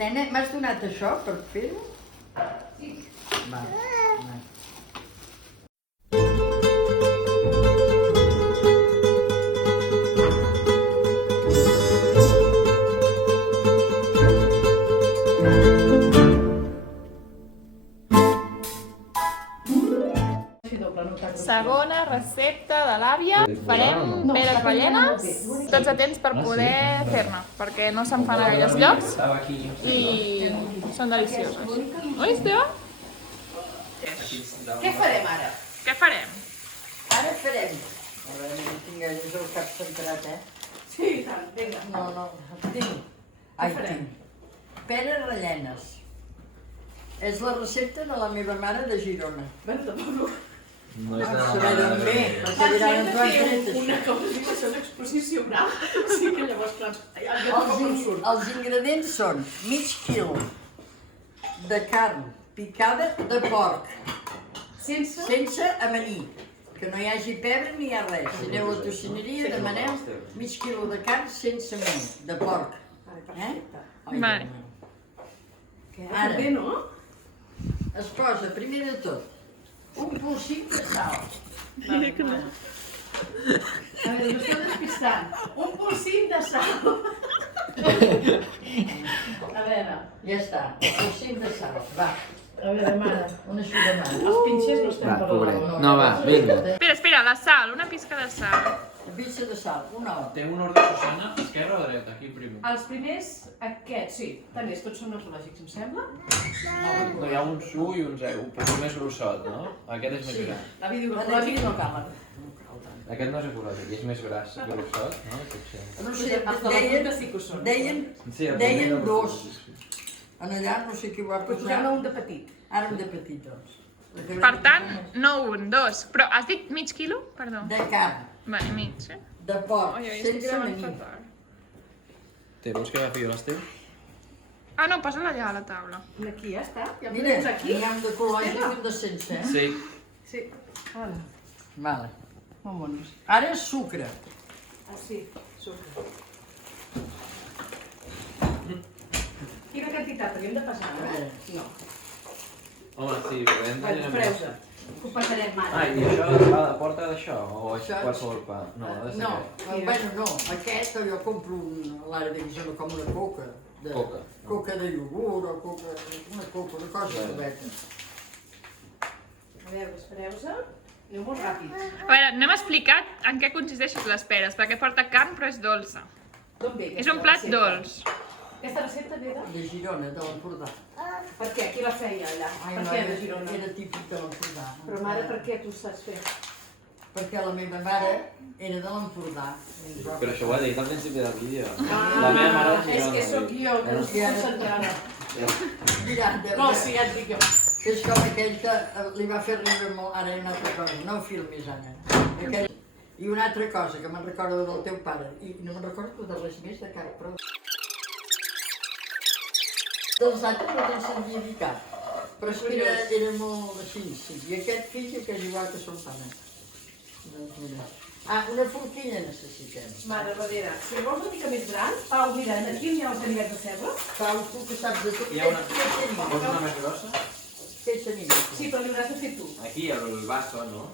Nena, m'has donat això per fer-ho? Sí. Va. Segona recepta de l'àvia. Farem peres rellenes, tots a temps per poder fer-ne, perquè no se'n fan a gaires llocs i són delicioses. Oi, Esteve? Què farem ara? Què farem? Ara farem. A veure, no tinc gaire el cap centrat, Sí, tant, vinga. No, tinc. Ai, tinc. Peres rellenes. És la recepta de la meva mare de Girona. Bueno, tampoc. No és Saber d'on ve, perquè dirà on tu has tret una això. cosa, diu, això és exposició oral. Sí que llavors, clar, ja tampoc em surt. Els ingredients són mig quilo de carn picada de porc, sense amanir, que no hi hagi pebre ni hi ha res. Si aneu a la tocineria, demaneu mig quilo de carn sense amanir, de porc. Perfecte. Vale. Què? Ara. Bé, no? Es posa, primer de tot, un polsic de sal. Mira que no. A veure, m'està despistant. Un polsim de sal. A veure. Ja està, el polsic de sal. Va, A veure, mare. una xuda mà. Els pinxers no estem Va, per pobret. la No, va, vinga. Espera, la sal, una pizca de sal. Una pitxa de sal, una hora. Té un ordre, Susana, esquerra o dreta, aquí primer. Els primers, aquests, sí. Tant és, tots són els lògics, em sembla. No, hi ha un su i un zero, un poc més grossot, no? Aquest és més Sí. gran. L'avi diu que els lògics no calen. Aquest no és ecològic, és més gras, grossot, no? Potser. No Els sé, de la fruita sí que ho són. Sí, el deien primer dos. En allà no sé qui ho va Però posar. posem-ne un de petit. Ara un de petit, doncs. Per tant, no un, dos. Però has dit mig quilo? Perdó. De carn, Vale, mig, de porc, Oi, estic sense gravant amanir. fatal. Té, vols que agafi jo l'Esteu? Ah, no, posa-la allà a la taula. Aquí ja està. Ja Mira, posem aquí. n'hi ha un d'ecològic i un de sense, eh? Sí. Sí. Ara. Vale. Molt bons. Ara és sucre. Ah, sí. Sucre. Quina quantitat? Perquè hem de pesar, A no? veure. No. Home, sí, però hem de Bueno, tenir freu-se. Ho pesarem, Ah, mare. i això va de porta d'això? O és Això- qualsevol pa? No, ha de ser No, aquest. bueno, no. Aquest jo compro a l'àrea de Guisona com una coca. De, Coca. Coca de iogurt o coca, una cosa Vale. suaveta. A veure, espereu-se. Aneu molt ràpid. A veure, no hem explicat en què consisteixen les peres, perquè porta carn però és dolça. D'on ve És aquesta un plat recepta? dolç. Aquesta recepta ve de... De Girona, de l'Empordà. Per què? Qui la feia allà? Ai, Per no, què de Girona? Era típic de l'Empordà. Però mare, per què tu saps fer? Perquè la meva mare era de l'Empordà. Però això ho ha dit al principi del vídeo. Ah, La meva mare de és Girona. que sóc jo, que no estic Ja. concentrada. Mira, No, sí, ja et dic jo. que és com aquell que li va fer riure molt, ara una altra cosa, no ho filmis, Anna. Aquell... I una altra cosa que me'n recordo del teu pare, i no me'n recordo de res més de cap, però... Dels altres no te'n sentia dir cap, però és que era molt així, sí. I aquest fill que és igual que son pare. Doncs mira. Ah, una forquilla necessitem. Mare, darrere, si vols una mica més gran, Pau, mira, aquí hi ha els ganivets de ferro. Pau, tu que saps de tot, Hi ha una... què tenim? Vols una més grossa? Què tenim? Sí, però li hauràs de fer tu. Aquí, el vaso, no?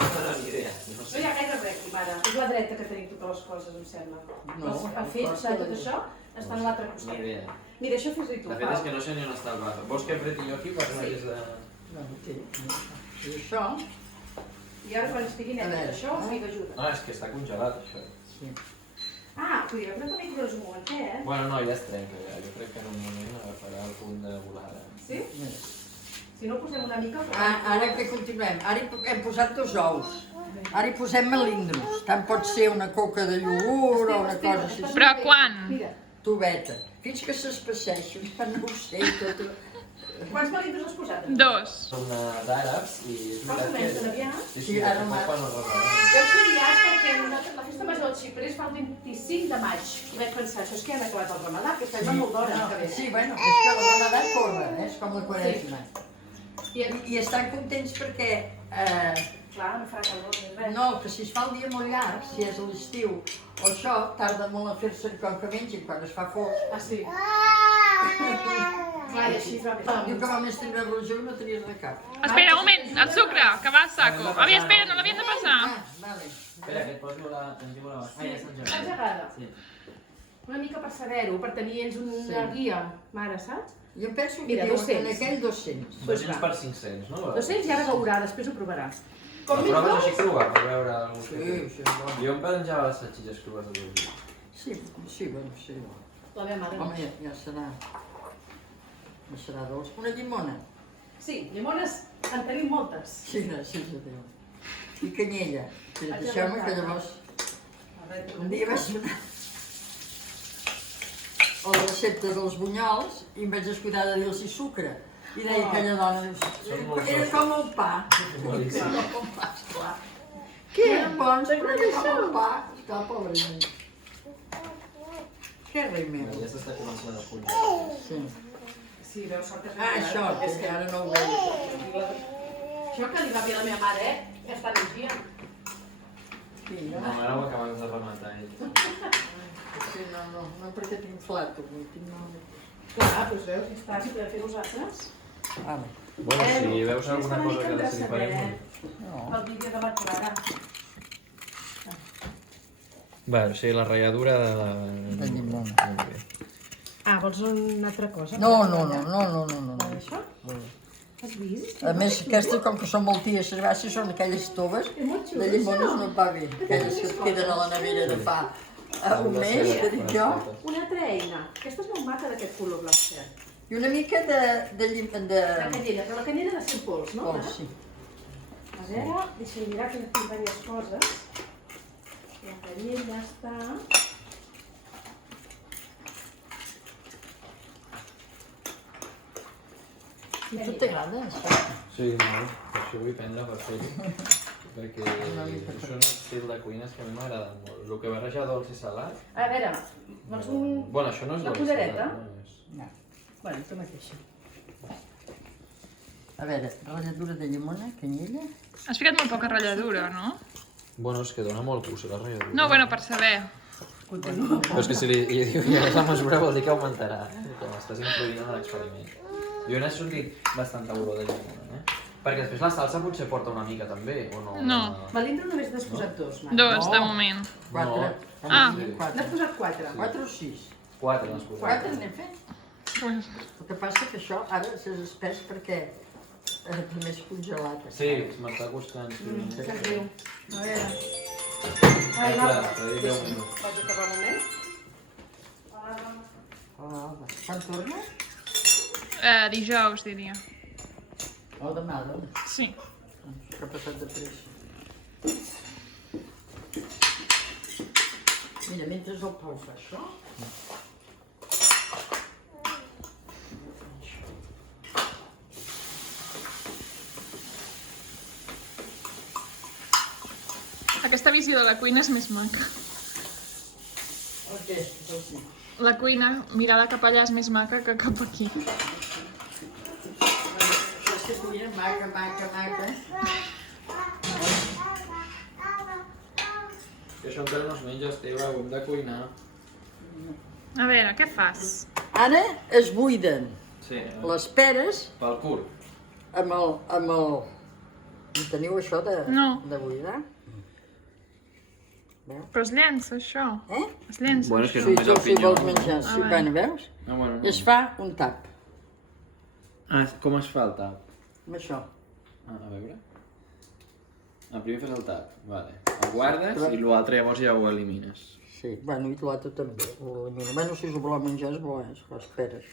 No, ni idea. No No sé. hi ha gaire res aquí, mare. És la dreta que tenim totes les coses, em sembla. No, El fetge, tot això, està a l'altre Ni costat. idea. Mira, això fes-ho tu, De fet és Pau. que no sé ni on està el vaso. Vols que apreti jo aquí per no hagués de... No, té. I això? I ara quan estigui net A veure, això, ho fico ajuda. No, és que està congelat, això. Sí. Ah, podria haver també que un momentet, Bueno, no, ja es trenca, ja. Jo crec que en un moment agafarà el punt de volada. Sí? Mira. Si no, posem una mica... Ara que continuem, ara hem posat 2 ous. Ara hi posem melindros. Tant pot ser una coca de iogurt o una cosa així. Però quan? Mira, Tubeta. Fins que s'espesseixi, ja no ho sé, tot... quants melindros has posat? 2. Són d'àrabs i és Més o menys, tan aviat. Sí, Sí, ara ara quan el regalarem. Jo seria perquè nosaltres, la festa major del Xipre es fa el 25 de maig. I vaig pensar, això és que han acabat el ramadà, que estem molt d'hora. que ve. Sí, bueno, és que la Ramadà corre, és com la Quaresma. I estan contents perquè, Clar, no farà calor ni res. no, que si es fa el dia molt llarg, si és a l'estiu o això, tarda molt a fer-se com que mengin quan es fa fosc. Ah, sí. Vai, així va bé. Diu que va més tindre religió que no tenies de cap. Espera, un moment, el sucre, que va a saco. Avi, espera, no l'havien de passar. Vale. Espera, que et poso la... Ah, ja està Està engegada. engegada. Sí. Una mica per saber-ho, per tenir ells una Sí. guia, mare, saps? Jo penso que Mira, diuen que 200. en aquell 200. 200 per 500, no? 200 i ara veurà, després ho provarà. Com Com la proves més així crua, per veure el gust Sí, que té. sí, bueno. Jo em penjava les salxitxes crues de tot. Sí, bueno, sí. La meva mare. Home, ja serà... Ja serà dolç. Una llimona. Sí, llimones en tenim moltes. Sí, gràcies a Déu. I canyella. Però deixeu-me que llavors... Un dia vaig donar la recepta dels bunyols i em vaig descuidar de dir-los sucre. I deia aquella dona, era com el pa. Era com el pa, esclar. Que eren bons, però era com el pa. Esclar, pobre nen. Que remei. Ja s'està començant a punxar. Sí. Sí, veus, sort que... Això, que ara no ho veig. Això que li va bé a la meva mare, que està vigia. Sí, No, no? ara ho acabes de rematar ell. Sí, no, perquè tinc flat, tinc no... Clar, doncs veus, ja està, si podem fer nosaltres. Vale. Bueno, si veus alguna cosa que de decidirem... No. El vídeo de la Clara. Bé, o sigui, la ratlladura de la... De llimona. Molt bé. Ah, vols una altra cosa? No. Això? Has vist? A més, aquestes, com que són molt ties, gràcies, són aquelles toves de llimones no va bé. Aquelles que es queden a la nevera de fa un mes, que dic jo. Una altra eina. Aquesta és molt maca d'aquest color blanc cert. I una mica de La canyella, però la canyella de 100 pols, no? Oh, sí. A veure, deixa'm mirar que tinc diverses coses. La canyella està... I a tu t'agrada, això? Sí, molt. Per això vull prendre per fer-ho. Perquè són els estils de cuines que a mi m'agraden molt. El que barreja dolç i salat... A veure, vols un... Bueno, això no és Una dolç i cullereta? salat, no és... No. Bueno, tu mateixa. A veure, ratlladura de llimona, canyella. Has ficat molt poca ratlladura, no? Bueno, és que dona molt gust, la ratlladura. No, bueno, per saber. Però és que si li diu ja és la mesura vol dir que augmentarà. Que m'estàs influint en l'experiment. Jo n'he sortit bastanta olor de llimona, Perquè després la salsa potser porta una mica també, o no? No. Melindro només n'has posat dos, Marc. Dos, de moment. Quatre. Ah. Quatre. N'has posat quatre. 4 o 6? 4 n'has posat. 4 n'he fet. El que passa que això ara s'és espès perquè primer és congelat. Sí, m'està costant. Sí. Sap greu. A veure. Ai, va. te dic 10 minuts. Vaig acabar un moment. Quan torna? Dijous, diria. O demà, doncs. Sí. Que ha passat de pressa. Mira, mentre el Pau fa això... Aquesta visió de la cuina és més maca. El què? El sí. La cuina, mirada cap allà és més maca que cap aquí. És que cuina maca. Que això encara no es menja, Esteve, ho hem de cuinar. A veure, què fas? Ara es buiden Sí, les peres pel curt. amb el... En teniu això de buidar? Veus? Però es llença, això. Es llença. Bueno, és que Sí, només tu el si pinyó. vols menjar. Sí, bueno, veus? Ah, bueno. I es fa un tap, Ah, com es fa el tap? amb això. Ah, a veure. Ah, primer fas el tap, vale. El guardes i l'altre llavors ja ho elimines. Sí, bueno, i l'altre també ho elimino. Bueno, si us ho voleu menjar és bo, les peres.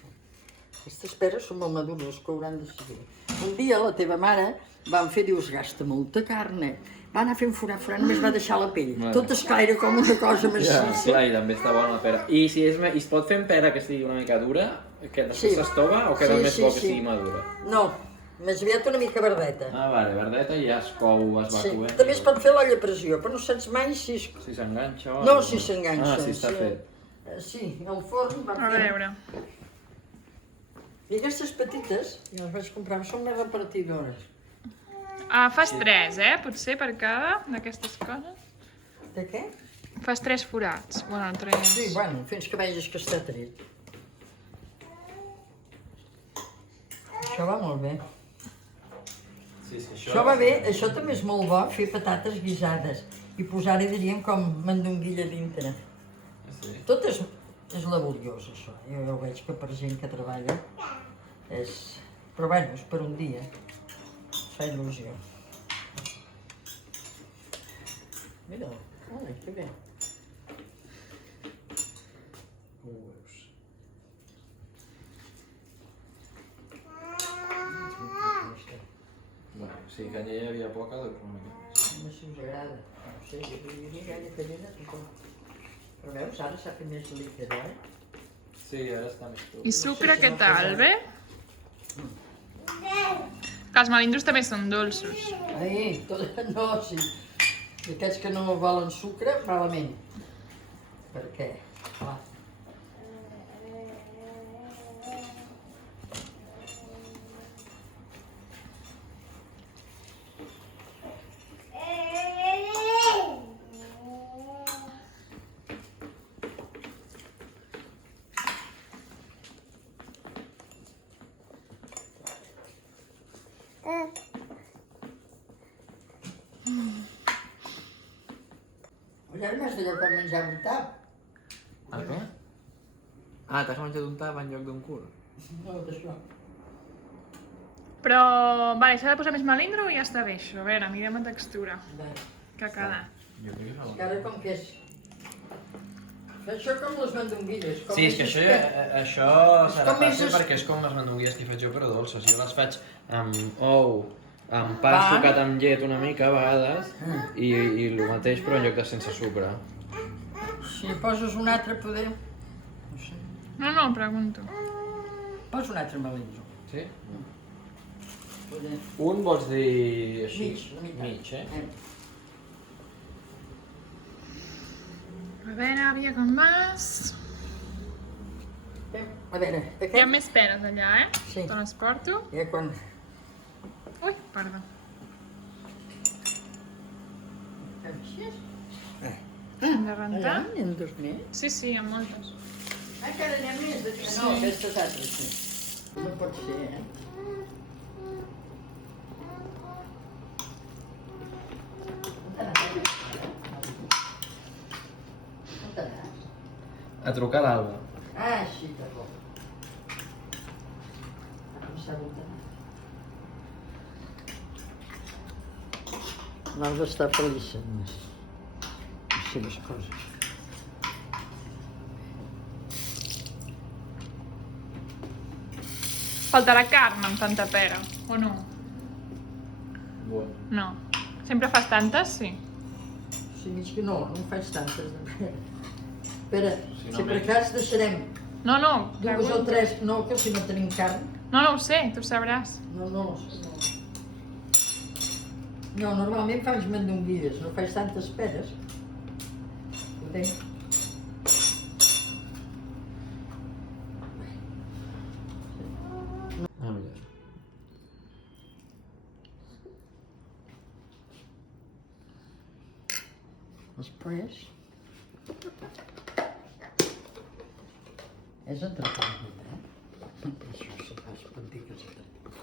Aquestes peres són molt madures, les que hauran de seguir. Un dia la teva mare van fer, dius, gasta molta carn, va anar fent forar, només va deixar la pell. Vale. Tot esclaire com una cosa més Ja, sí. clar, i també està bona la pera. I si és, i es pot fer amb pera que estigui una mica dura, que després Sí. s'estova, o queda Sí, més sí, bo que sí. sigui madura? No, més aviat una mica verdeta. Ah, vale, verdeta i ja es cou, es va Sí, coent. també es pot fer l'olla a pressió, però no saps mai si... Si s'enganxa o... No, si s'enganxa. Ah, si està sí. fet. Sí, el forn va A fer... veure. I aquestes petites, jo les vaig comprar, són més repartidores. Fas 3, potser, per cada d'aquestes coses. De què? Fas 3 forats. Bueno, 3... Sí, bueno, fins que vegis que està tret. Això va molt bé. Sí, sí, Això va bé, això també és molt bo, fer patates guisades i posar-hi, diríem, com mandonguilla dintre. Sí. Tot és laboriós, això. Jo ja ho veig que per gent que treballa és... Però bueno, és per un dia. Fa il·lusió. Mira, ai, que bé. Com ho veus? Bueno, si canyella hi havia poca, doncs una mica més. No sé si us agrada. No sé, jo diria gaire canyella tampoc. Però veus, ara s'ha fet més líquid, Sí, ara està més tot. I sucre, què tal, bé? Que els melindros també són dolços. Ai, no, sí. I aquests que no volen sucre, malament. Per què? Clar. Ja m'has d'allò per menjar un tap. El què? Ah, t'has menjat un tap en lloc d'un cul? No, d'això. Però, vale, s'ha de posar més melindro i ja està bé això. A veure, mirem la textura Bé, que queda. Jo crec que és és que ara com que és... Això com les mandonguilles. Com Sí, és que això serà com més fàcil es- perquè és com les mandonguilles que faig jo, però dolces. Jo les faig amb ou, amb pa Pa. sucat amb llet una mica a vegades i el mateix però en lloc de sense sucre. Si poses un altre poder... No sé. No, pregunto. Posa un altre melindro. Sí? Poder... Un vols dir així? Mig, la meitat. Mig, eh? A veure, àvia, com vas? A veure, Hi ha aquest... més peres allà, eh? Sí. Te les porto. Ja quan... Ui, perdó. Així és. Hem de Allà rentar? n'hi ha dos més. Sí, sí, hi ha moltes. Encara n'hi ha més d'aquí. No, aquestes altres sí. No pot ser, eh? On t'anàs? A trucar a l'Alba. Ah, sí, que bo. Em sembla que... L'Alba està feliç amb les seves coses. Faltarà carn amb tanta pera, o no? Bueno. No. Sempre fas tantes? Sí. Sí, mig que no, no en faig tantes de pera. Espera, Si no si per menys. cas deixarem No, no, dues o pregunto. tres, no, que si no tenim carn. No, no ho sé, tu sabràs. No, no, no. No, normalment faig mandonguilles, no faig tantes peres. Poder. Ah, mira. Després... És entretengut, eh? Per això se fa espantir que és entretengut.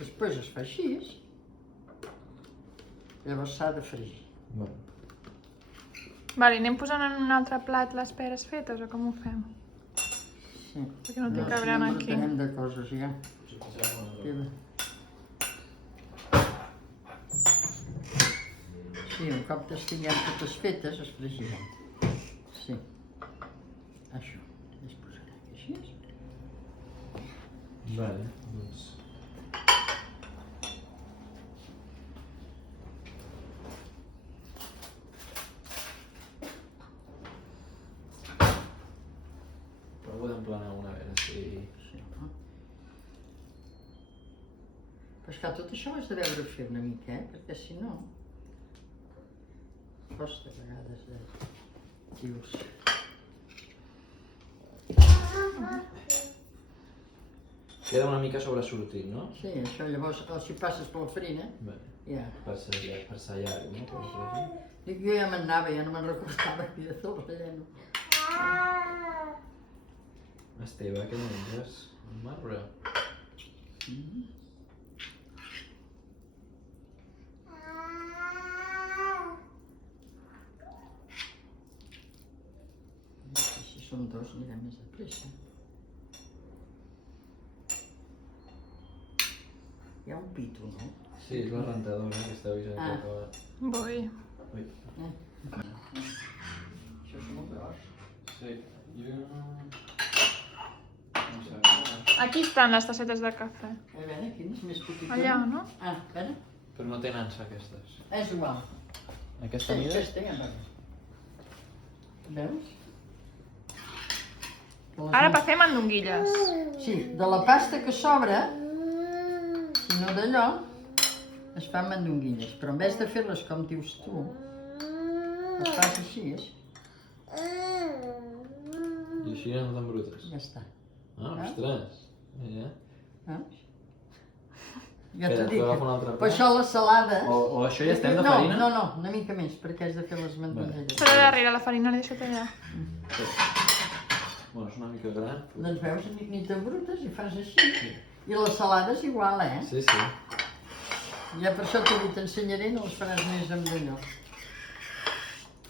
Després es fa així. Llavors s'ha de fregir. Bueno. Vale, anem posant en un altre plat les peres fetes o com ho fem? Sí. Perquè no t'hi cabran no aquí. entenem de coses ja. Queda. Sí, un cop les tinguem totes fetes, es fregirem. Sí. Això. Es posarà així. Vale, doncs... Provo d'emplenar una, a veure si... Sí, no? Però esclar, tot això ho has de veure fer una mica, perquè si no... Costa a vegades de... Dius... Queda una mica sobresortit, no? Sí, això llavors, si passes per la farina, Vale. ja... Per ser llarg, no? Per ser... Dic, jo ja me'n anava, ja no me'n recordava aquí de tot relleno. Esteve, què menges? Un marbre? Si som dos anirà més de pressa. Hi ha un pito, no? Sí, és la rentadora que està avisant que acaba. Voy. Ui. Això és molt gros. Sí, jo... No sé. Aquí estan les tassetes de cafè. A veure, quin és més petit? Allà, no? Ah, a veure. Però no tenen sa aquestes. És igual. Aquesta Sí, mida? aquesta, a veure. Veus? Ara per fer mandonguilles. Sí, de la pasta que sobra, si no d'allò, es fan mandonguilles. Però en vez de fer-les com dius tu, les fas així, I així no tan brutes. ja està. Ah, ostres. Ja. Veus? Ja Espera, t'ho dic. agafo un altre Per plat. això la salada... O això ja estem de no, farina? No, una mica més, perquè has de fer les mandonguilles. Però darrere la farina l'he deixat allà. Sí. Bueno, és una mica gran. Doncs veus, ni tan brutes i fas així. I la salada és igual, Sí, sí. Ja per això t'ensenyaré, no les faràs més amb d'allò.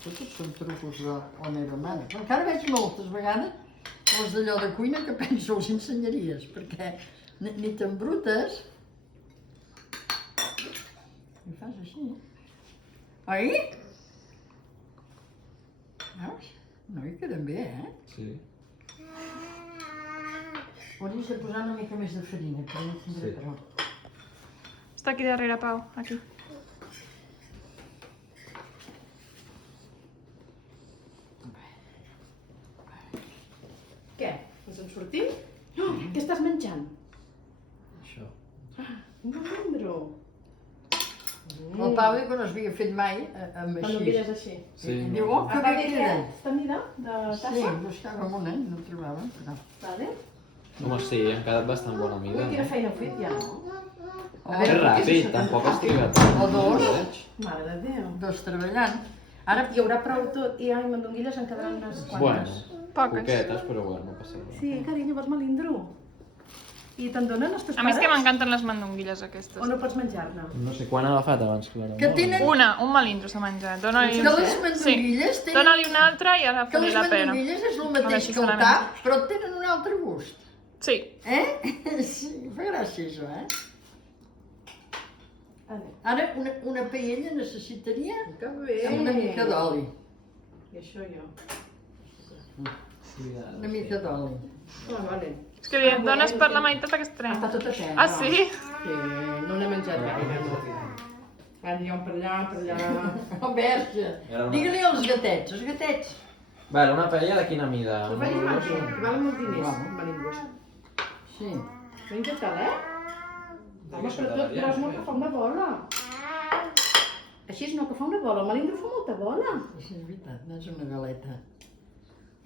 Tots són trucos de la meva mare. Però encara veig moltes vegades les d'allò de cuina que penso els ensenyaries, perquè ni tan brutes. I fas així. Oi? Veus? No, hi queden bé, Sí. Hauries de posar una mica més de farina, que no tindré Sí. prou. Està aquí darrere, Pau. Aquí. Què? Ens en sortim? Oh, què estàs menjant? Això. Un almendro. El Pau diu que no s'havia fet mai amb Quan ho així. mires així. Sí. I diu, oh, que Apa, bé què queda. aquesta mida de tassa? Sí, buscàvem una i no ho trobàvem, però... Vale. Home, sí, han quedat bastant bona mida. Quina No? feina heu fet ja, no? Que ràpid, tampoc has trigat tant. O dos. Veig. Mare de Déu. Dos treballant. Ara hi haurà prou tot i ai, mandonguilles en quedaran unes quantes. Bueno, Poques. poquetes, però bueno, no passa res. Sí, carinyo, vols melindro? I te'n donen els teus A mi és que pares? m'encanten les mandonguilles aquestes. O no pots menjar-ne? No sé quan ha agafat abans, Clara. Que tenen... Un malindro s'ha menjat. Dóna-li Que les mandonguilles Sí. tenen... Dóna-li una altra i ara Que faré les la pera. mandonguilles és el A mateix veure si que se el la tap, però tenen un altre gust. Sí. Sí, fa gràcia això, Vale. Ara, una paella necessitaria Que bé. amb una mica d'oli. I això jo. Una mica d'oli. Ah, vale. És que li dones per la meitat aquest tren. Està tot a terra. Ah, sí? Que no n'he menjat gaire. Anirem per allà, per allà. Oh, verge. Era una- Digue-li als gatets, els gatets. Vale, una paella de quina mida? Us vaig dir que valen molts diners, Vamos. melindros. Sí. Menja tal, Home, però tot gros no que fa una bola. Així és no que fa una bola, el melindro fa molta bola. Sí, és veritat, no és una galeta.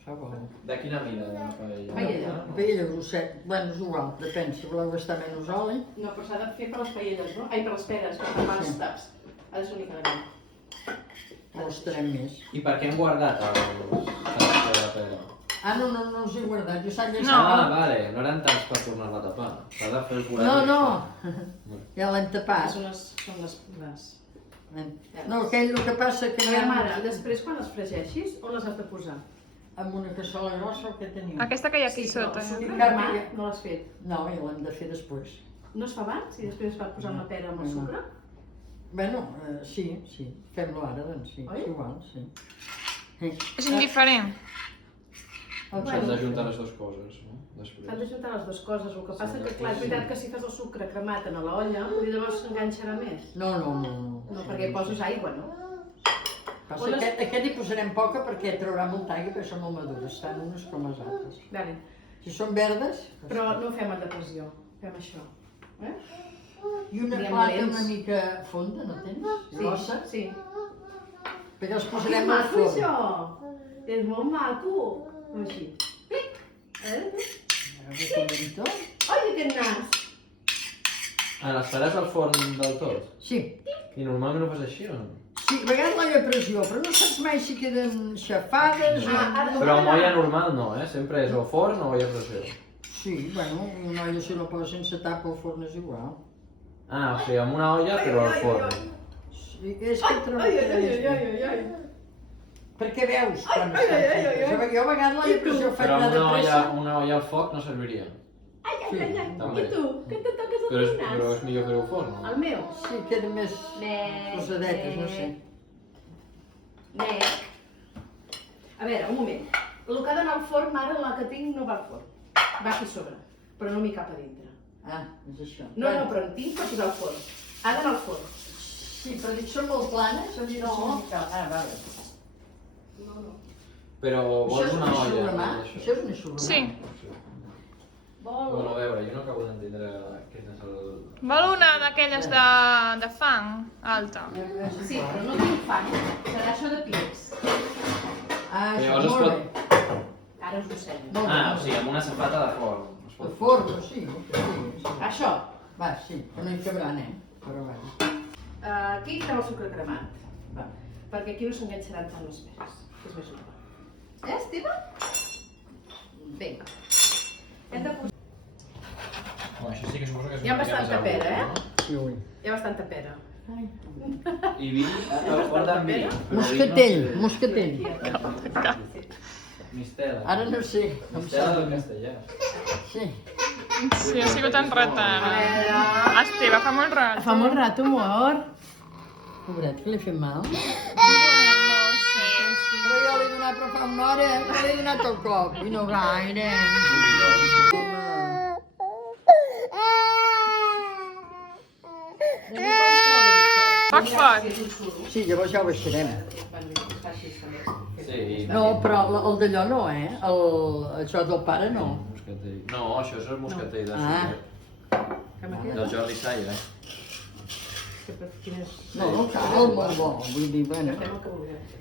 Fa bo. De quina mida, la paella? Paella. Paella grosset, bueno, és igual, depèn, si voleu gastar menys oli. No, però s'ha de fer per les paelles, no? Ai, per les peres, que fan males taps. Ha de ser única de mi. O estarem més. I per què hem guardat la pera? Ah, no els he guardat, jo s'han No. llançat. Ah, vale, no eren tants per tornar-la a tapar. S'ha de fer el forat. No. Ja l'hem tapat. Són les... No, aquell el que passa que A no veure, mare, després quan les fregeixis, on les has de posar? amb una cassola grossa el que tenim. Aquesta que hi ha aquí Sí, sota. però el sucre Sí, cremat no l'has fet. No, i l'hem de fer després. No es fa abans i després es va posar una pera amb el No. sucre? Bueno, sí, fem-lo ara, doncs sí, Oi? és igual, sí. És indiferent. S'han d'ajuntar les dues coses, no? S'han de Després. juntar les dues coses. El que passa Sí, que, clar, és veritat que si fas el sucre cremat en l'olla, potser llavors s'enganxarà més. No. No, perquè hi poses aigua, no? Passa que aquest hi posarem poca perquè traurà molta aigua, perquè són molt madures, estan unes com les altres. Vale. Si són verdes... Però no fem a depressió, fem això. I una Diguem plata lents. una mica fonda, no tens? Grossa? Sí. Perquè els Que posarem al maco, forn. això! És molt maco. Així. Pic! A veure com anem tot. Ai, aquest nas! Ah, les faràs al forn del tot? Sí, I normalment ho fas així o no? sí, a vegades l'olla a pressió, però no saps mai si queden xafades o... Ah, Però amb olla normal no, Sempre és o forn o olla a pressió. Sí, bueno, una olla si la posa sense tapa al forn és igual. Ah, o sigui, amb una olla però al forn. Sí, és que treballes. Perquè veus quan està feta. Jo a vegades la impressió Però faig anar de pressa. una olla al foc no serviria. Sí, I tu, que te toques Però el és nas? millor fer-ho al forn, no? El meu? sí, queda més posadetes, no sé. Nec. A veure, un moment. El que ha d'anar al forn, ara la que tinc no va al forn. Va aquí sobre, però no m'hi cap a dintre. Ah, és això. No, però en tinc per posar al forn. Ha d'anar al forn. Sí, però dic, són molt planes, o no? Ah, vale. Però vols una olla? xurramà? Això és una xurramà? Sí. Bueno, a veure, jo no acabo d'entendre què és el... Vol una d'aquelles de fang, alta. Sí, però no tinc fang. Serà això de pics. Ah, això, Llavors es molt pot- bé. Ara us ho ensenyo. Molt bé. Ah, o sigui, amb una safata de forn. Es El pot... forn, sí. Sí. Això. Va, sí, que no hi cabran, però va. Aquí treu el sucre cremat. Va. Perquè aquí no s'enganxaran tant les peres. És més normal. Esteve? Vinga. Hem de posar... Oh, això sí que suposo que és Hi ha una mica bastanta més pera, agut, Sí, ui. Hi ha bastanta pera. no? I vi, porta'm vi. Moscatell, moscatell. Mistela. Ara no sé com Mistela del s'ha castellà. Sí. Sí, ha sigut en retard. Esteve, fa molt rato. Fa molt rato, amor. Pobret, que li ha fet mal. No sé. Però jo l'he donat però fa una hora, però l'he donat el cop. I no gaire. Poc, poc. Sí, llavors ja ho baixarem. Sí. No, però el d'allò no, això del pare no. Moscatell. No, això és el moscatell de Ah. sucre. Del Jordi Salla. No, cal, molt bo. Vull dir, bueno.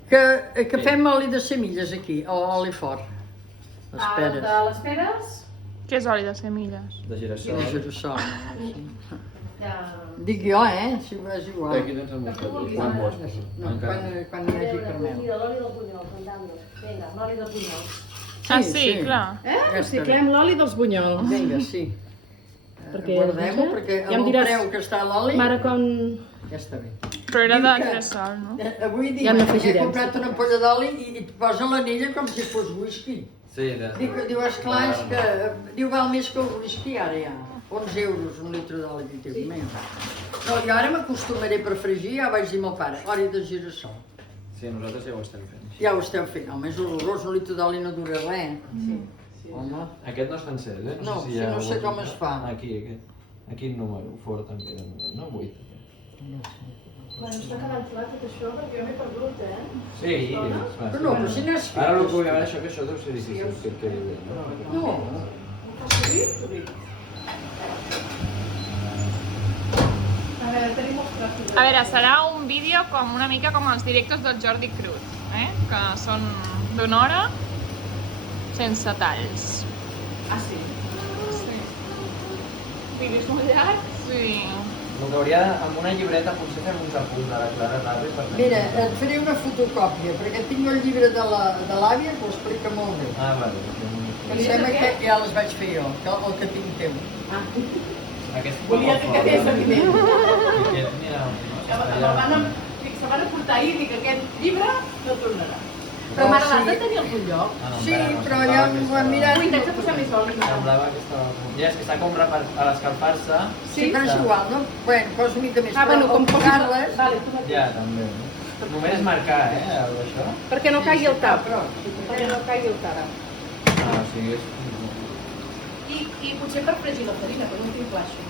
Que fem oli de semilles aquí, o oli fort. Les El peres. de les peres, Què és oli de semilles? De I girassol. de girassol. ja... Dic jo, si és igual. Aquí tens el moscatell. Quan vols? No, quan hi hagi caramel. L'oli del bunyol, condando. Vinga, l'oli del bunyol. Ah, sí, clar. Eh? Reciclem l'oli dels bunyols. Vinga, sí. Perquè, Guardem-ho, perquè ja em amb el diràs, preu que està l'oli, Mare, com... ja està bé. Però era de Diu que- girassol, no? Avui dic, Ja he n'afegirem. comprat una ampolla d'oli i et posa l'anella com si fos whisky. Sí, Diu, esclar, és que... Diu, val més que el whisky ara ja. 11 euros un litre d'oli. Dic, Déu meu. No, jo ara m'acostumaré per fregir, ja vaig dir al meu pare, oli de girassol. Sí, nosaltres ja ho estem fent. Ja ho esteu fent, home, és horrorós, un litre d'oli no dura res. Home, Aquest no és francès, eh? No, sé sí, ja no ho sé has com vist. es fa. Aquí, aquest. Aquí el número, fort també, de moment, no? 8. Bueno, està quedant clar tot això, perquè jo m'he perdut, Sí, és clar. però no, però si n'has fet... Ara el que vull veure això, que això deu ser difícil, que quedi bé, no? No, A veure, tenim els trossos. A veure, serà un vídeo com una mica com els directes del Jordi Cruz, que són d'una hora sense talls. Ah, sí? Sí. Vídeos molt llargs? Sí. El que hauria, amb una llibreta, potser fem uns apunts a la Clara Ràpid per... mira, et faré una fotocòpia, perquè tinc el llibre de l'àvia que ho explica molt bé. Ah, vale. Em sembla que ja les vaig fer jo, el que tinc teu. Aquest Volia que quedés evident. Aquest, mira... Se van aportar ahir, dic, aquest llibre no tornarà. Però mare, l'has de tenir a algun lloc? Sí, però ja m'ho he mirat... Ui, t'haig de posar més oli. Semblava que estava... Ja, és que està com a l'escalfar-se. Sí, però és igual, no? Bueno, posa una mica més, Ah, bueno, com Carles... Vale, tu mateix. Ja, també. Només és marcar, això. Perquè no caigui el tap. Però, Perquè no caigui el tap. Ah, o sigui, és... I potser per fregir la farina, però no ho tinc clar, això.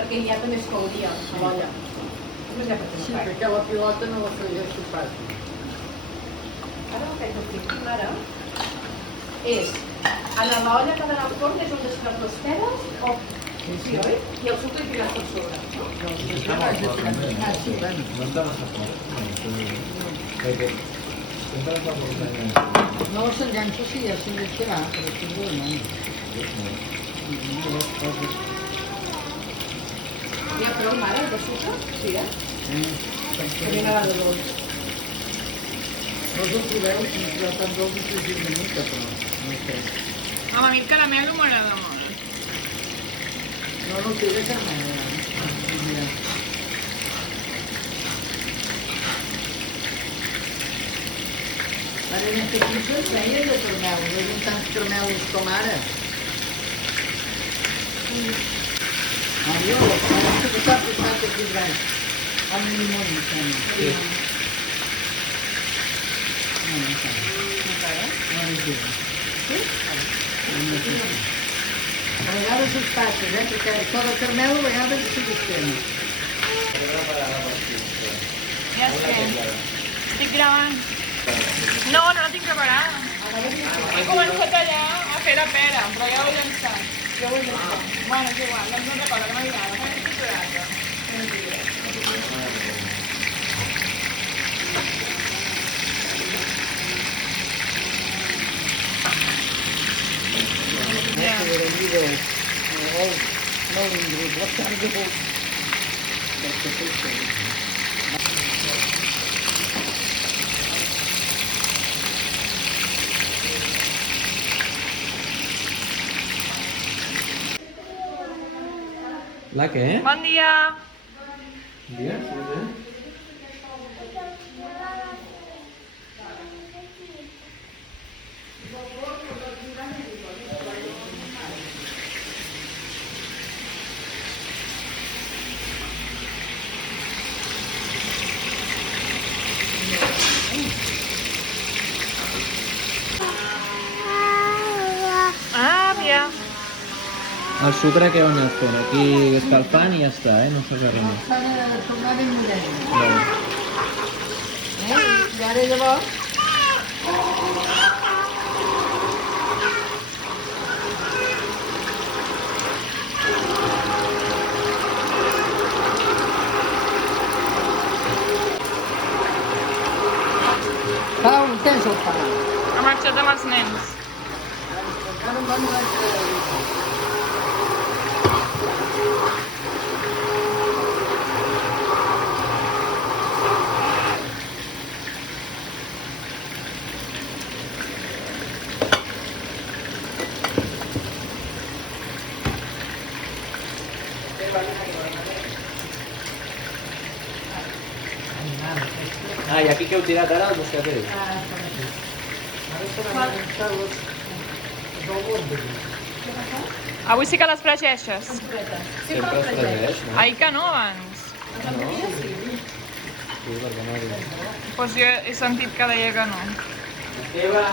Perquè ja també es cauria a l'olla. Només ja perquè sí, no caigui. perquè la pilota no la fregeixo fàcil. Ara el que haig de fer aquí, mare, és en l'olla que ha d'anar al forn és on descreu les peres o... Sí, oi? I el sucre i tirar per sobre, no? No, això no és de fer. Ah, sí, bueno. No està massa fort. Perquè... Sempre es va portar... No s'enganxa, sí, ja s'enganxarà, però és que no. Hi ha prou, mare, de sucre? Sí, Que vinga la de dolç. No us ho trobeu, si no trobeu tan dolç, us ho una mica, però no sé. A mi el caramel m'agrada molt. No té de caramel. Mira. Ara en aquest temps es feien de caramel, no eren tants caramelos com ara. Adiós, ara que s'ha posat aquí gran. El limó, em sembla. Sí. No, no sembla. No li diu. Sí? A vegades es passa, perquè això de caramel a vegades sí que es tenen. Ja sé. Estic gravant. No, no la tinc preparada. He començat allà a fer la pera, però ja ho he llançat. Bueno, és igual, doncs no recordo que m'ha agradat. M'ha estructurat. Ja. Molt ingrid, la carn de molt. La què? Bon dia! Dia? Sí. Àvia! El sucre què on es fent? Aquí escalfant i ja està, no s'ha de res més. S'ha de tornar ben modern. Vale. I ara llavors... Pau, tens el pa. Ha marxat amb els nens. Ara em van Ah, i aquí que heu tirat ara, el moscatell? Avui sí que les fregeixes. Sempre es fregeix, no? Ai que no, abans. Sí, perquè no dic. Doncs jo he sentit que deia que no. Eva!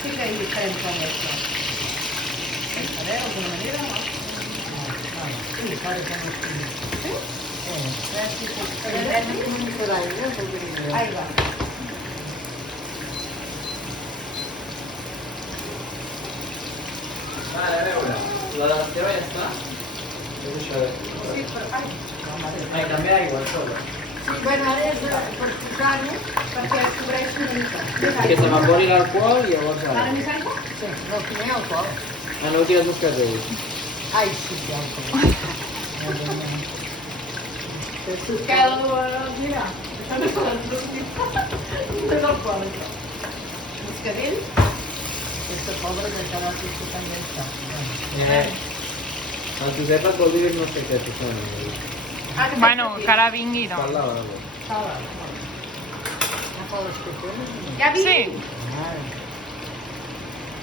Sí que hi farem com això. Faré d'alguna manera, no? Sí, faré com això. Sí? Ahí va. Vale, a veure, la teva ja està? És això de... Sí, però... Ai, també aigua, a sobre. Sí, bueno, ara és per posar-ho perquè es cobreix una mica. Que s'evapori l'alcohol i llavors ara. Ara més aigua? Sí, no, que no hi ha alcohol. Ah, no heu tirat moscatell? Ai, sí que hi ha alcohol. Mira, això no és alcohol, això. Moscadell? Aquesta pobra que cada cosa també està. El Josep et vol dir no sé què, tu saps. Bueno, que ara vingui, doncs. Parla, parla. Sala. No fa les cotxones? Ja vi? Sí.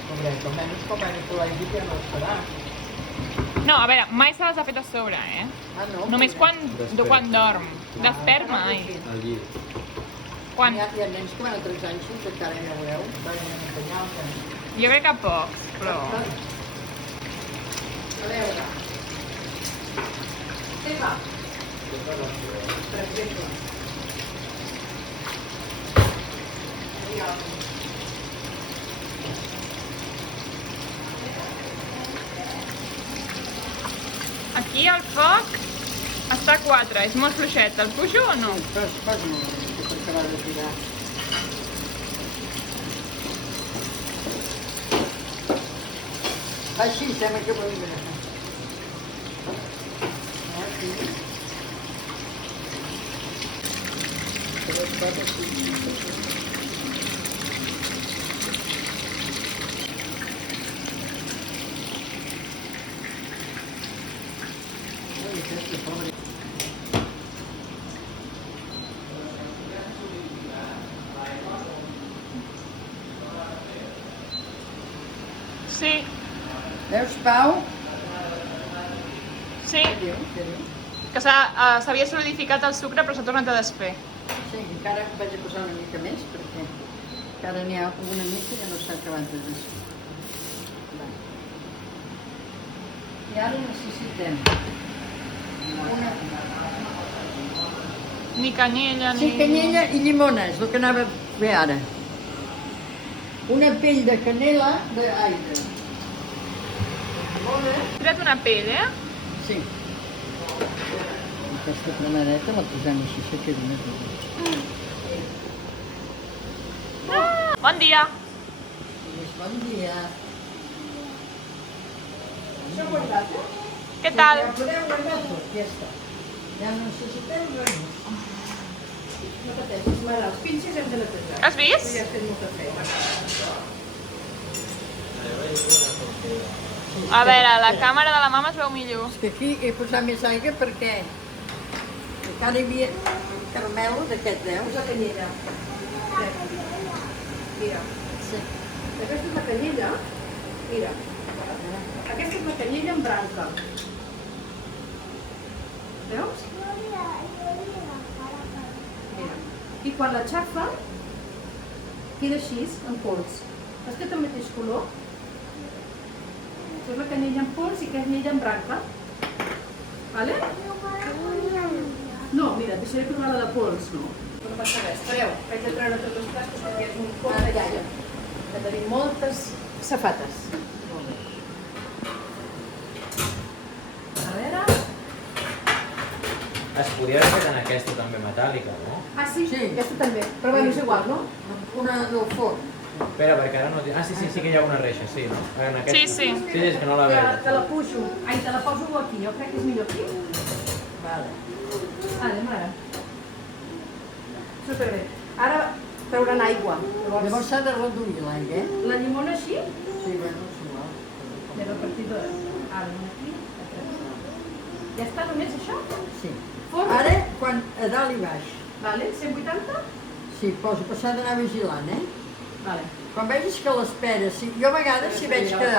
Pobret, almenys com a Nicolai ja no estarà. No, a veure, mai se les ha fet a sobre, eh? Ah, no? Només quan dorm. Despert mai. Al llit. Quan... Hi ha nens que van a 3 anys sense encara no veureu. Van acompanyar els Jo crec que pocs, però... A veure. Què va? Per exemple. Aquí el foc està a 4, és molt fluixet. El pujo o no? Fas molt, que s'acaba de tirar. Va així, sembla que vol dir. Aquí. 3, 4, 5, 6, 7. Sí, Veus, Pau? sí, Què diu? que s'havia solidificat el sucre però s'ha tornat a desfer. Sí, encara vaig a posar una mica més perquè encara n'hi ha una mica que no s'ha acabat de desfer. I ara necessitem una... Ni canyella, Sí, ni... canyella i llimona, és el que anava a fer ara. Una pell de canela d'aire. Molt bé? He tret una pell, eh? Sí. Aquesta cremadeta la posem així, se queda més bé. Bon dia! Bon dia. Això ho guardat, eh? Què tal? Ja podeu guardar tot, ja està. Ja no necessitem res més. No pateixis, mare, els pinxes hem de netejar. Has vist? Ja has fet molta feina. A veure, la càmera de la mama es veu millor. És que aquí he posat més aigua perquè encara hi havia caramelo d'aquest, veus? Posa canyella. Mira, Sí. aquesta és la canyella. Mira, aquesta és la canyella en branca. Veus? Mira. I quan la xafa, queda així, en pols. Has fet el mateix color? Això és la canyella en pols i canyella en branca. Vale? No, mira, et deixaré provar la de pols, no? No passa res. Espereu, haig de treure tots els tascos perquè és un cop de llaia. Que tenim moltes safates. A veure... Es podia haver fet en aquesta també metàl·lica, no? Ah, sí? Sí. Aquesta també. Però bueno, és igual, no? Una del forn. Espera, perquè ara no... Ah, sí, sí, sí que hi ha una reixa, sí, no? En aquesta. Sí, sí. Sí, és que no la Te veig. la pujo. Ai, te la poso aquí. Jo crec que és millor aquí. Vale. Vale, mare. Superbé. Ara trauran aigua. Llavors s'ha de reduir l'aigua, eh? La llimona així? Sí, bueno, és igual. Anem a partir de... Ara, una aquí. Ja està només això? Sí. Forn? Ara, quan a dalt i baix. Vale, 180? Sí, poso, però s'ha d'anar vigilant, eh? Vale. Quan vegis que les peres... Sí, jo a vegades si veig que...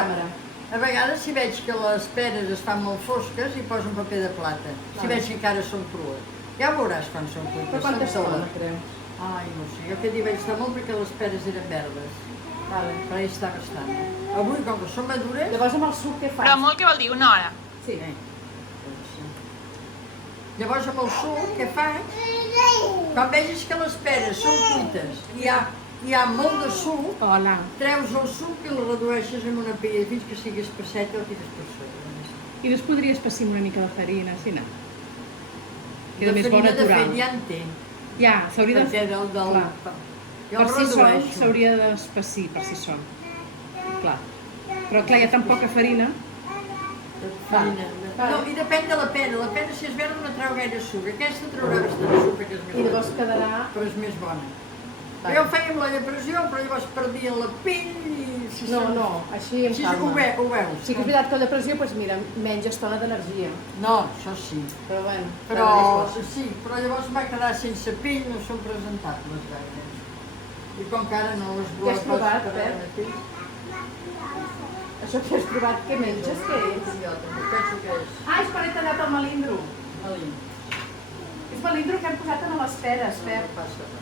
A vegades si veig que les peres es fan molt fosques i poso un paper de plata. Si Vale. veig que encara són crues. Ja veuràs quan són cuites. Però quanta són estona, toves. creus? Ai, no sé, jo aquest dia vaig estar molt perquè les peres eren verdes. Vale. Però ahí està bastant. Avui, com que són madures... Llavors amb el suc què fas? Però molt què vol dir? Una hora. Sí. Doncs sí. Llavors amb el suc, què faig? Quan vegis que les peres són cuites i hi ha molt de suc, Hola. treus el suc i el redueixes en una paella fins que sigui espesseta o tires per sobre. I no es podria espessir amb una mica de farina, sí, no? Queda La més bo farina, de natural. fet, ja en té. Ja, s'hauria de... Perquè del... Clar. Jo Per el si sol redueixo. s'hauria d'espessir, per si sol. Clar. Però clar, hi ha tan poca farina. Farina. No, i depèn de la pera. La pera, si és verda, no treu gaire suc. Aquesta traurà bastant suc, perquè és més I llavors bona. quedarà... Però és més bona. Vale. Jo ho feia amb la depressió, però llavors perdien la pell i... No, no, així amb Sí, calma. ho veus. Sí que és veritat que la depressió, doncs mira, menys estona d'energia. No, això sí. Però bueno, Però, cada sí, però llavors va quedar sense pell, no són presentables gaire. I com que ara no les Ja has provat, per ara Pep? mateix... Això que has trobat, què menges, què és? Jo també penso que és Ah, és quan he tallat el melindro. melí. És melindro que hem posat en les peres, No Pep. passa res.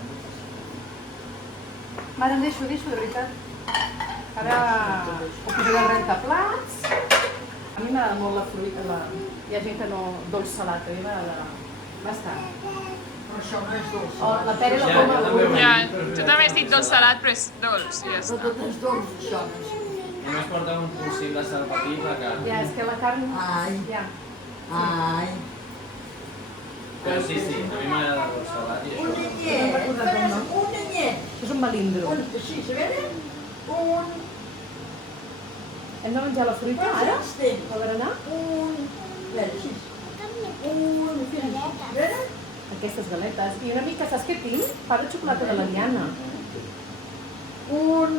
Mare, em deixo, de veritat. Ara ho posaré a rentaplats. A mi m'agrada molt la fruita. Hi ha gent que no... dolç salat, a mi m'agrada bastant. Però això no és dolç. O la pera i la Ja, poma jo també al Ja, tu també has dit dolç salat, però és dolç, i ja Però està. tot és dolç, això. No és... Només porta un possible salpatí i la carn. Ja, és que la carn... Ai. Ja. Ai. Però sí, sí, a mi m'agrada el salat i Un això. anyet. Faràs un anyet. És un melindro. Sí, a veure? Un... Hem de menjar la fruita Quants ara? anys tens? A berenar? Un... A veure, així. Un... A veure? Aquestes galetes. I una mica, saps què tinc? Pa de xocolata de la Liana. Un...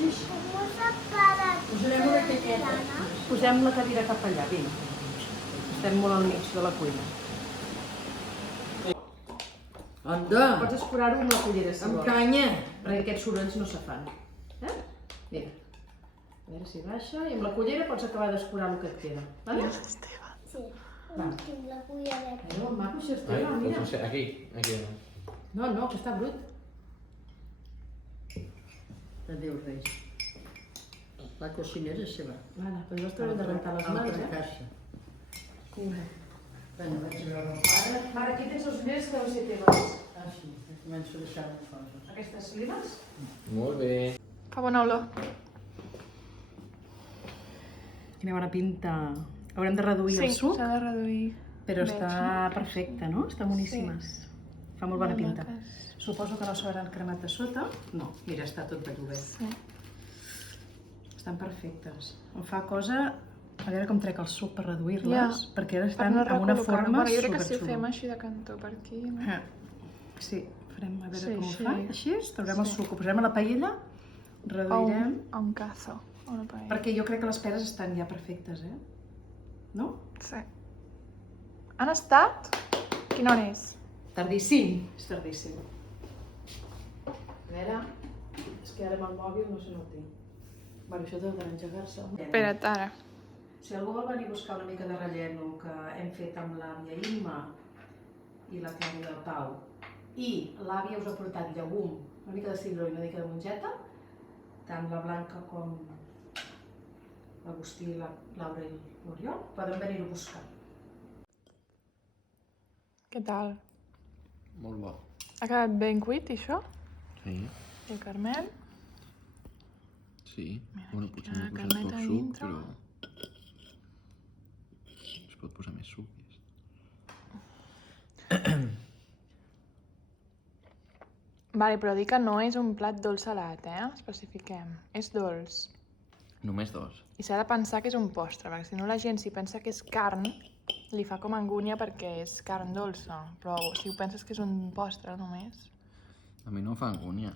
Sis. Posarem una canyeta. Posem la cadira cap allà, vinga. Estem molt al mig de la cuina. Anda, Pots escurar-ho amb la cullera, si amb vols. canya. Perquè aquests sorolls no se fan. Mira. A veure si baixa. I amb la cullera pots acabar d'escurar el que et queda. Vale? Sí, tinc la cullereta. No, maco, això és Ai, teva, doncs mira. no sé, aquí no. No, que està brut. Adéu, Reis. La cocinera és seva. Vale, però llavors t'haurem de rentar les mans, Altra caixa. Mira. Bueno, vaig a veure el pare. Mare, aquí tens els ulleres que deuen ser teves. Ah, sí, començo a deixar-me fora. Aquestes limes? Molt bé. Fa bona olor. Quina bona pinta. Haurem de reduir Sí, el suc, s'ha de reduir. però Veig, està perfecte, no? Està boníssimes. Fa molt bona pinta. maques. Suposo que no s'hauran cremat de sota. No, mira, està tot de lloguer. Sí. Estan perfectes. Em fa cosa... A veure com trec el suc per reduir-les, Ja. perquè ara Per estan no amb una recol·locar-ho. forma Bueno, jo crec que si ho superxula. fem així de cantó per aquí, no? Sí, farem a veure Sí, com ho sí. fa. Així, traurem el Sí. suc, ho posarem a la paella, reduirem... A un cazo, o una paella. Perquè jo crec que les peres estan ja perfectes, No? Sí. Han estat? Quina hora és? Tardíssim. És tardíssim. A veure, és que ara amb el mòbil no se no ho tinc. Bueno, això deu d'engegar-se. Espera't, ara. Si algú vol venir a buscar una mica de relleno que hem fet amb l'àvia Imma i la Clàudia del Pau, i l'àvia us ha portat llegum, una mica de cigró i una mica de mongeta, tant la Blanca com l'Agustí, la Laura i l'Oriol, poden venir a buscar. Què tal? Molt bo. Ha quedat ben cuit, això? Sí, I el Carmel? sí. Mira, Bueno, aquí potser queda no he la posat carneta poc suc, dintre. però... Es pot posar més suc. Vale, però dir que no és un plat dolç salat, Especifiquem. És dolç. Només dos. I s'ha de pensar que és un postre, perquè si no la gent, si pensa que és carn, li fa com angúnia perquè és carn dolça. Però si ho penses que és un postre només... A mi no em fa angúnia.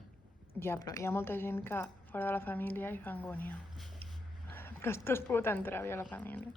Ja, però hi ha molta gent que fora de la família hi fa angúnia. Però tu has pogut entrar bé a la família.